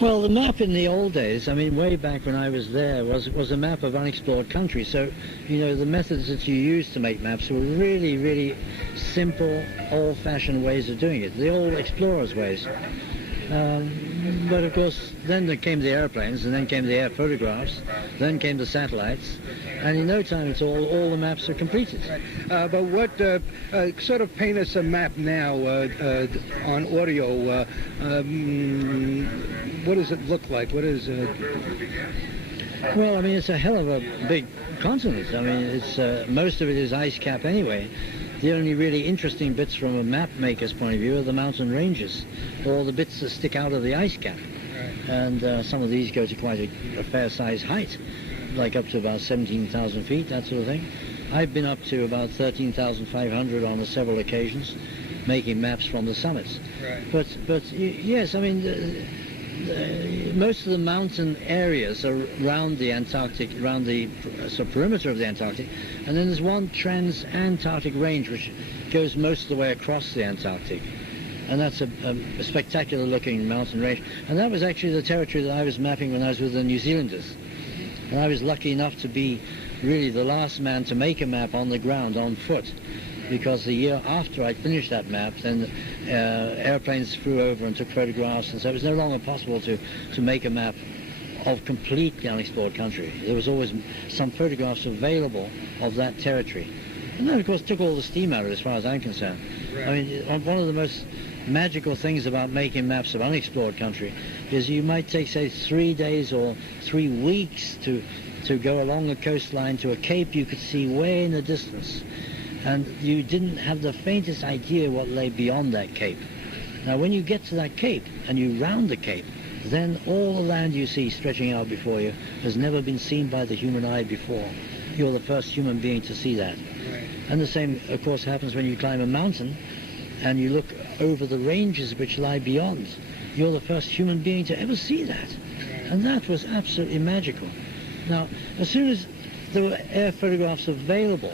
Well, the map in the old days, I mean, way back when I was there, was a map of unexplored country. So, you know, the methods that you used to make maps were really, really simple, old-fashioned ways of doing it, the old explorers' ways. But of course, then there came the airplanes, and then came the air photographs, then came the satellites, and in no time at all the maps are completed. But what sort of paint us a map now on audio? What does it look like? What is? Well, I mean, it's a hell of a big continent. I mean, it's most of it is ice cap anyway. The only really interesting bits from a map maker's point of view are the mountain ranges, or the bits that stick out of the ice cap. Right. And some of these go to quite a fair size height, like up to about 17,000 feet, that sort of thing. I've been up to about 13,500 on several occasions, making maps from the summits. Right. But yes, I mean, most of the mountain areas are around the Antarctic, around the perimeter of the Antarctic, and then there's one trans-Antarctic range which goes most of the way across the Antarctic, and that's a spectacular-looking mountain range. And that was actually the territory that I was mapping when I was with the New Zealanders, and I was lucky enough to be really the last man to make a map on the ground, on foot, because the year after I finished that map, then airplanes flew over and took photographs, and so it was no longer possible to make a map of completely unexplored country. There was always some photographs available of that territory. And that, of course, took all the steam out of it as far as I'm concerned. Right. I mean, one of the most magical things about making maps of unexplored country is you might take, say, 3 days or 3 weeks to go along the coastline to a cape you could see way in the distance, and you didn't have the faintest idea what lay beyond that cape. Now, when you get to that cape and you round the cape, then all the land you see stretching out before you has never been seen by the human eye before. You're the first human being to see that. Right. And the same, of course, happens when you climb a mountain and you look over the ranges which lie beyond. You're the first human being to ever see that. Right. And that was absolutely magical. Now, as soon as there were air photographs available,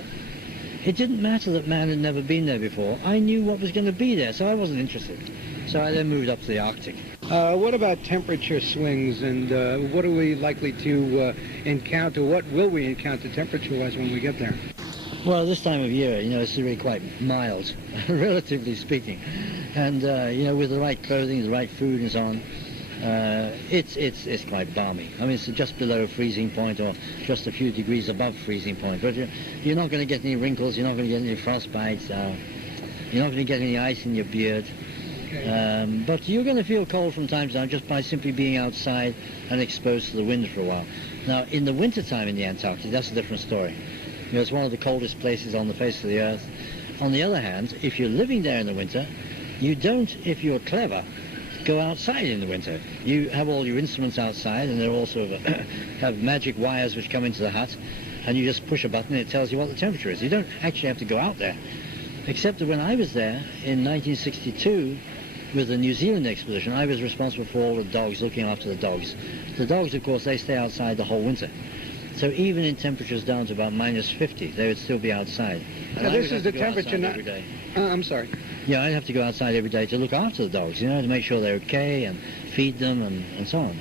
it didn't matter that man had never been there before. I knew what was going to be there, so I wasn't interested. So I then moved up to the Arctic. What about temperature swings, and what are we likely to encounter? What will we encounter temperature-wise when we get there? Well, this time of year, you know, it's really quite mild, relatively speaking. And, you know, with the right clothing, the right food and so on, it's quite balmy. I mean, it's just below freezing point or just a few degrees above freezing point. But you're not going to get any wrinkles, you're not going to get any frostbites, you're not going to get any ice in your beard. Okay. But you're going to feel cold from time to time just by simply being outside and exposed to the wind for a while. Now, in the wintertime in the Antarctic, that's a different story. You know, it's one of the coldest places on the face of the Earth. On the other hand, if you're living there in the winter, you don't, if you're clever, go outside in the winter. You have all your instruments outside, and they're also have magic wires which come into the hut, and you just push a button and it tells you what the temperature is. You don't actually have to go out there. Except that when I was there in 1962 with the New Zealand expedition, I was responsible for all the dogs, looking after the dogs. The dogs, of course, they stay outside the whole winter. So even in temperatures down to about -50, they would still be outside. And now, this is the temperature now. Every day. I'm sorry. Yeah, I'd have to go outside every day to look after the dogs, you know, to make sure they're okay and feed them and so on.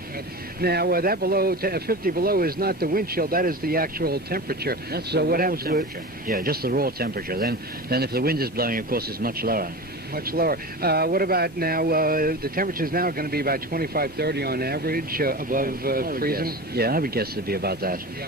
Now, that below 50 below is not the wind chill, that is the actual temperature. That's so the what raw happens temperature. Yeah, just the raw temperature. Then if the wind is blowing, of course, it's much lower. Much lower. What about now, the temperature is now going to be about 25, 30 on average above freezing? Yeah, I would guess it'd be about that. Yeah.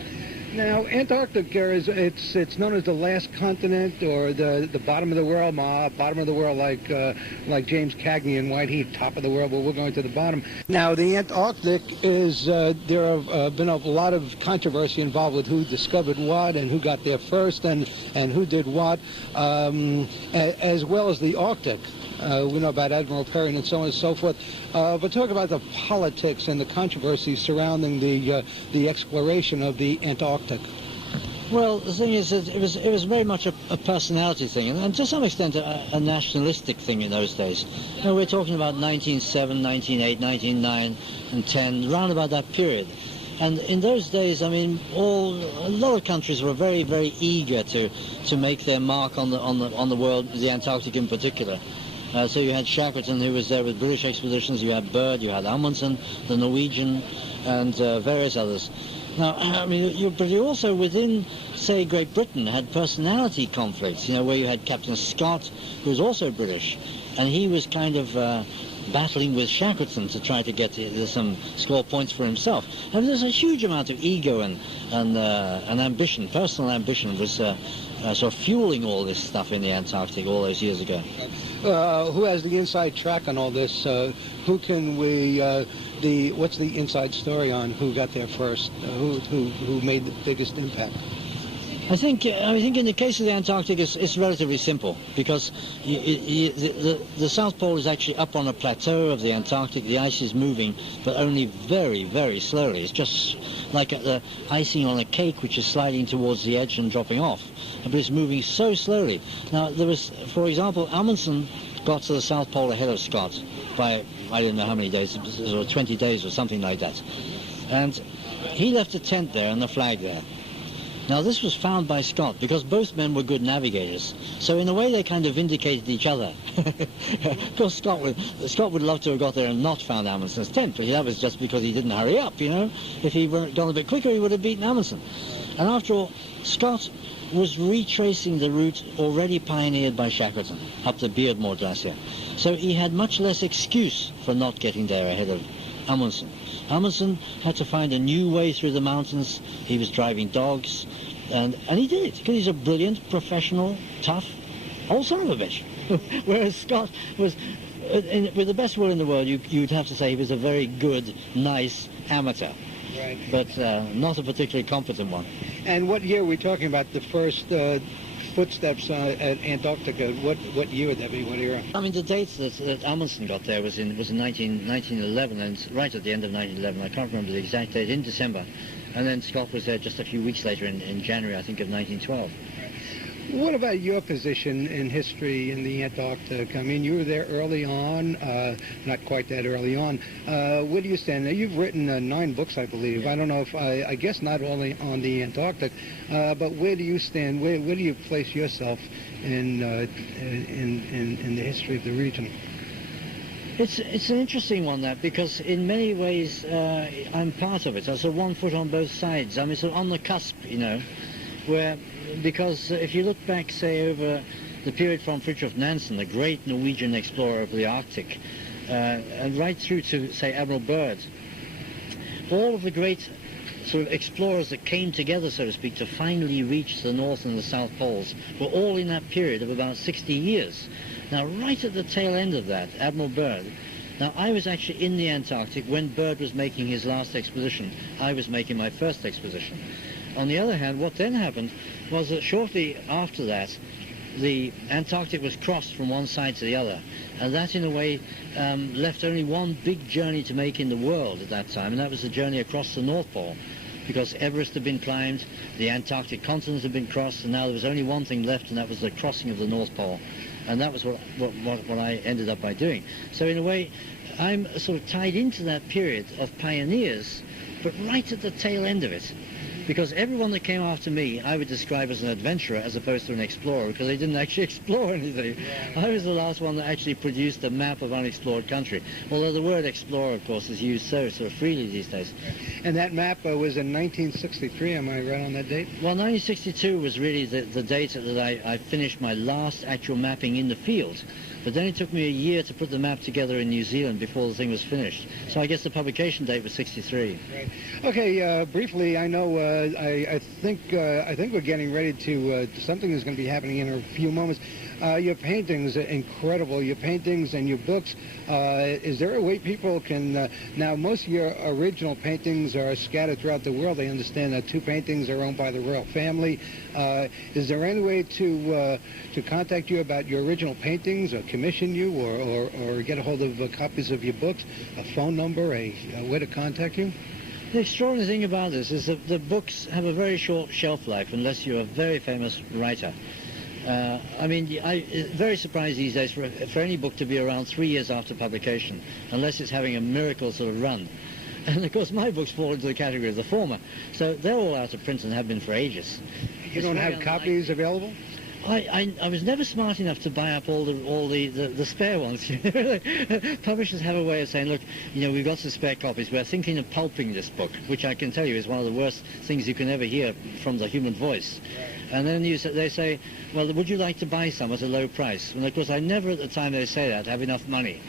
Now, Antarctic it's known as the last continent, or the bottom of the world, bottom of the world, like James Cagney and Whiteheat, top of the world, but we're going to the bottom. Now, the Antarctic is, there have been a lot of controversy involved with who discovered what and who got there first and who did what, as well as the Arctic. We know about Admiral Perry and so on and so forth. But talk about the politics and the controversies surrounding the exploration of the Antarctic. Well, the thing is that it was very much a personality thing, and to some extent a nationalistic thing in those days. You know, we're talking about 1907, 1908, 1909, and 10, around about that period. And in those days, I mean, a lot of countries were very, very eager to make their mark on the world, the Antarctic in particular. So you had Shackleton, who was there with British expeditions. You had Byrd, you had Amundsen, the Norwegian, and various others. Now, I mean, but you also within, say, Great Britain had personality conflicts. You know, where you had Captain Scott, who was also British, and he was kind of battling with Shackleton to try to get some score points for himself. And there's a huge amount of ego and ambition, personal ambition, was sort of fueling all this stuff in the Antarctic all those years ago. Who has the inside track on all this? Who can we? What's the inside story on who got there first? Who made the biggest impact? I think in the case of the Antarctic, it's relatively simple, because the South Pole is actually up on a plateau of the Antarctic. The ice is moving, but only very, very slowly. It's just like the icing on a cake, which is sliding towards the edge and dropping off. But it's moving so slowly. Now, there was, for example, Amundsen got to the South Pole ahead of Scott by, I don't know how many days, or 20 days or something like that. And he left a tent there and the flag there. Now, this was found by Scott because both men were good navigators. So in a way, they kind of vindicated each other. Of course, Scott would love to have got there and not found Amundsen's tent, but that was just because he didn't hurry up, you know. If he'd gone a bit quicker, he would have beaten Amundsen. And after all, Scott was retracing the route already pioneered by Shackleton up the Beardmore Glacier. So he had much less excuse for not getting there ahead of Amundsen. Amundsen had to find a new way through the mountains. He was driving dogs, and he did it, because he's a brilliant, professional, tough, old son of a bitch. Whereas Scott was, with the best will in the world, you'd have to say he was a very good, nice amateur. Right. But not a particularly competent one. And what year are we talking about, the first footsteps at Antarctica? What year would that be? What era? I mean, the dates that Amundsen got there was in 1911, and right at the end of 1911. I can't remember the exact date, in December. And then Scott was there just a few weeks later in January, I think, of 1912. What about your position in history in the Antarctic? I mean, you were there early on, not quite that early on. Where do you stand? Now, you've written 9 books, I believe. I don't know if, I guess not only on the Antarctic, but where do you stand? Where do you place yourself in the history of the region? It's an interesting one, that, because in many ways I'm part of it. I'm sort of one foot on both sides. I'm sort of on the cusp, you know, because if you look back, say, over the period from Fridtjof Nansen, the great Norwegian explorer of the Arctic, and right through to, say, Admiral Byrd, all of the great sort of explorers that came together, so to speak, to finally reach the North and the South Poles were all in that period of about 60 years. Now, right at the tail end of that, Admiral Byrd, now I was actually in the Antarctic when Byrd was making his last expedition. I was making my first expedition. On the other hand, what then happened was that shortly after that, the Antarctic was crossed from one side to the other, and that in a way left only one big journey to make in the world at that time, and that was the journey across the North Pole, because Everest had been climbed, the Antarctic continent had been crossed, and now there was only one thing left, and that was the crossing of the North Pole. And that was what I ended up by doing. So in a way, I'm sort of tied into that period of pioneers, but right at the tail end of it. Because everyone that came after me, I would describe as an adventurer as opposed to an explorer, because they didn't actually explore anything. Yeah. I was the last one that actually produced a map of unexplored country. Although the word explorer, of course, is used so sort of freely these days. And that map was in 1963, am I right on that date? Well, 1962 was really the date that I finished my last actual mapping in the field. But then it took me a year to put the map together in New Zealand before the thing was finished. So I guess the publication date was 63. Right. Okay, briefly, I know I think we're getting ready to something is going to be happening in a few moments. Your paintings are incredible. Your paintings and your books. Is there a way people can... now, most of your original paintings are scattered throughout the world. I understand that 2 paintings are owned by the royal family. Is there any way to contact you about your original paintings, or commission you, or get a hold of copies of your books, a phone number, a way to contact you? The extraordinary thing about this is that the books have a very short shelf life unless you're a very famous writer. I mean, I'm very surprised these days for any book to be around 3 years after publication, unless it's having a miracle sort of run. And of course my books fall into the category of the former. So they're all out of print and have been for ages. You don't have copies available? I was never smart enough to buy up all the spare ones. Publishers have a way of saying, look, we've got some spare copies. We're thinking of pulping this book, which I can tell you is one of the worst things you can ever hear from the human voice. And then they say, well, would you like to buy some at a low price? And of course, I never at the time they say that have enough money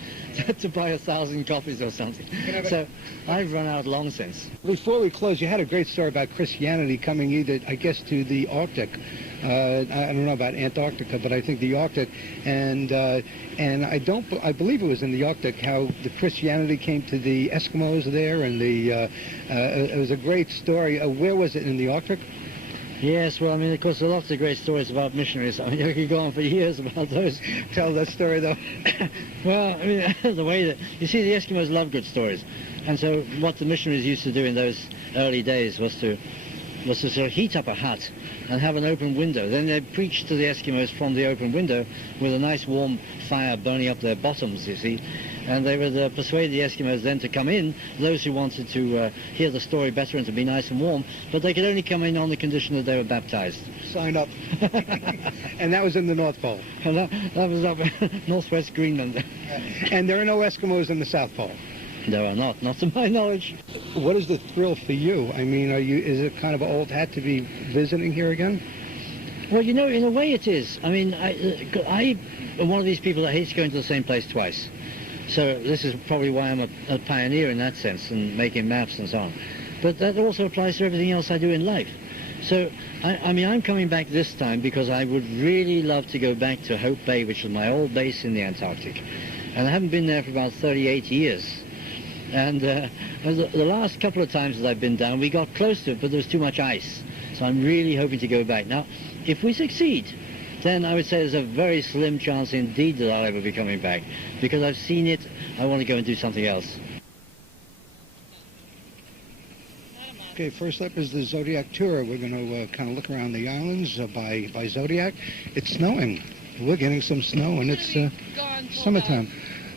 to buy 1,000 copies or something. So I've run out long since. Before we close, you had a great story about Christianity coming either, I guess, to the Arctic. I don't know about Antarctica, but I think the Arctic, and I believe it was in the Arctic how the Christianity came to the Eskimos there, and it was a great story. Where was it, in the Arctic? Yes, well, I mean, of course, there are lots of great stories about missionaries. I mean, you could go on for years about those. Tell that story, though. Well, I mean, the way that... You see, the Eskimos love good stories. And so what the missionaries used to do in those early days was to sort of heat up a hut and have an open window. Then they'd preach to the Eskimos from the open window with a nice warm fire burning up their bottoms, you see. And they would persuade the Eskimos then to come in, those who wanted to hear the story better and to be nice and warm, but they could only come in on the condition that they were baptized. Sign up. And that was in the North Pole. And that was up northwest Greenland. And there are no Eskimos in the South Pole? There are not to my knowledge. What is the thrill for you? I mean, is it kind of old hat to be visiting here again? Well, in a way it is. I mean, I am one of these people that hates going to the same place twice. So this is probably why I'm a pioneer in that sense and making maps and so on. But that also applies to everything else I do in life. So, I mean, I'm coming back this time because I would really love to go back to Hope Bay, which is my old base in the Antarctic. And I haven't been there for about 38 years. And the last couple of times that I've been down, we got close to it, but there was too much ice. So I'm really hoping to go back. Now, if we succeed, then I would say there's a very slim chance indeed that I'll ever be coming back. Because I've seen it, I want to go and do something else. Okay, first up is the Zodiac tour. We're going to kind of look around the islands by Zodiac. It's snowing. We're getting some snow, and it's summertime.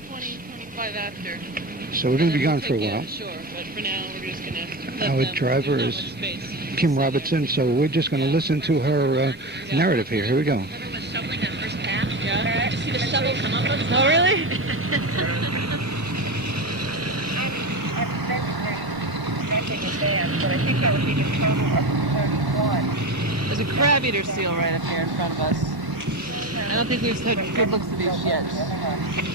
20-25 after. So we're going to be gone for a while. Sure, but for now we're just going to... Our driver is Kim Robertson, so we're just going to listen to her narrative here. Here we go. Oh, really? There's a crab-eater seal right up here in front of us. I don't think we've had good looks at these yet.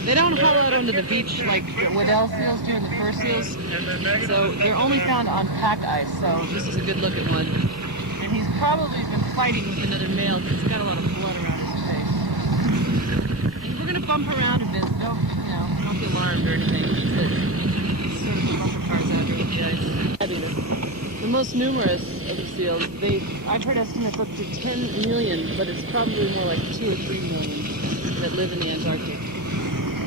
They don't haul out onto the beach like Waddell seals do in the fur seals, so they're only found on pack ice, so this is a good look at one. And he's probably been fighting with another male because he's got a lot of blood around his face. And we're going to bump around a bit, don't be alarmed or anything. It's sort of the bumper cars out here with the ice. The most numerous of the seals, I've heard estimates up to 10 million, but it's probably more like 2 or 3 million that live in the Antarctic.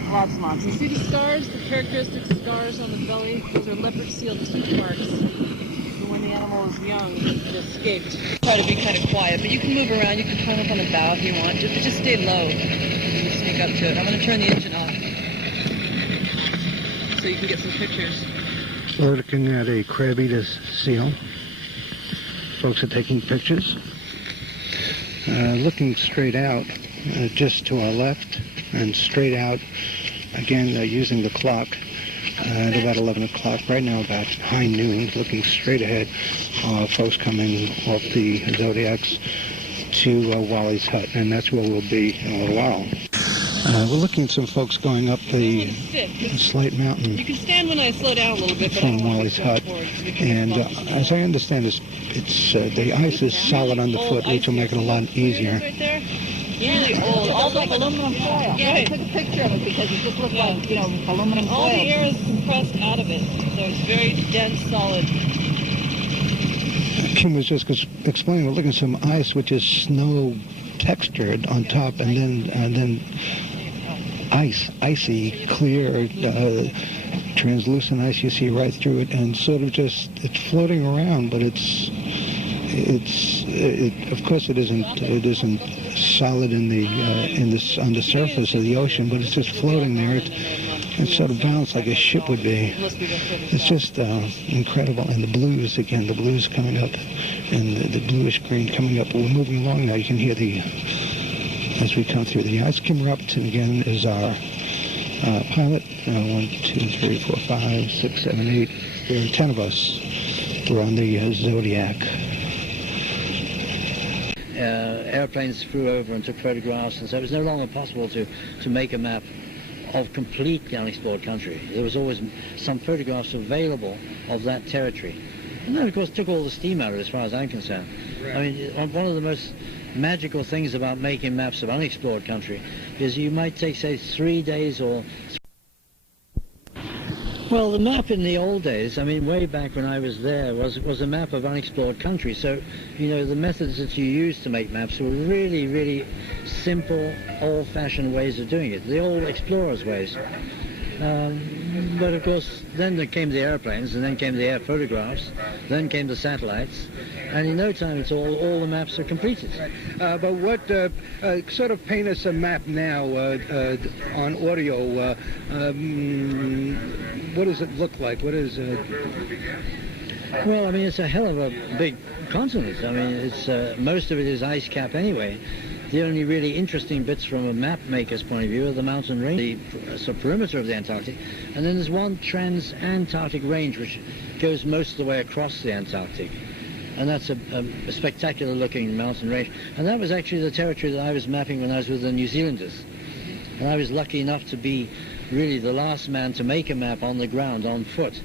Lots and lots. You see the scars, the characteristic scars on the belly? Those are leopard seal teeth marks. And when the animal was young, it escaped. Try to be kind of quiet, but you can move around. You can climb up on the bow if you want. Just stay low when you sneak up to it. I'm going to turn the engine off so you can get some pictures. We're looking at a crab-eater seal. Folks are taking pictures. Looking straight out, just to our left, and straight out, again, using the clock, at about 11 o'clock. Right now, about high noon, looking straight ahead, folks coming off the Zodiacs to Wally's hut, and that's where we'll be in a little while. We're looking at some folks going up the slight mountain. You can stand when I slow down a little bit, from Wally's hut, and as I understand, it's the ice is solid underfoot, which will make it a lot easier. Really old, all like aluminum foil. Yeah, I took a picture of it because it just looked like, aluminum foil. All the air is compressed out of it, so it's very dense, solid. Kim was just explaining, we're looking at some ice which is snow textured on top, and then icy, clear, translucent ice. You see right through it, and sort of just it's floating around, but of course it isn't solid on the surface of the ocean, but it's just floating there. It's sort of balanced like a ship would be. It's just incredible. And the blues coming up, and the bluish green coming up. We're moving along now. You can hear the as we come through the ice erupt. And again is our pilot. 1, 2, 3, 4, 5, 6, 7, 8. There are 10 of us. We're on the Zodiac. Airplanes flew over and took photographs, and so it was no longer possible to make a map of completely unexplored country. There was always some photographs available of that territory. And that, of course, took all the steam out of it as far as I'm concerned. Right. I mean, one of the most magical things about making maps of unexplored country is you might take, say, 3 days or... Well, the map in the old days, I mean, way back when I was there, was a map of unexplored country. So, you know, the methods that you used to make maps were really, really simple, old-fashioned ways of doing it, the old explorers' ways. But of course, then there came the airplanes, and then came the air photographs, then came the satellites, and in no time at all the maps are completed. But what sort of paint us a map now on audio? What does it look like? What is it? Well, I mean, it's a hell of a big continent. I mean, it's most of it is ice cap anyway. The only really interesting bits from a map maker's point of view are the mountain range, the perimeter of the Antarctic, and then there's one trans-Antarctic range which goes most of the way across the Antarctic. And that's a spectacular looking mountain range. And that was actually the territory that I was mapping when I was with the New Zealanders. And I was lucky enough to be really the last man to make a map on the ground, on foot,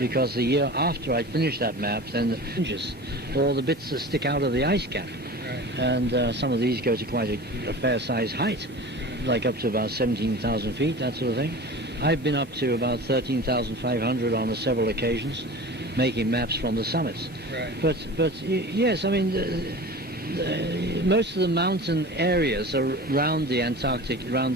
because the year after I finished that map, then the fringes, all the bits that stick out of the ice cap. And some of these go to quite a fair-sized height, like up to about 17,000 feet, that sort of thing. I've been up to about 13,500 on several occasions, making maps from the summits. Right. But yes, I mean, most of the mountain areas around the Antarctic, around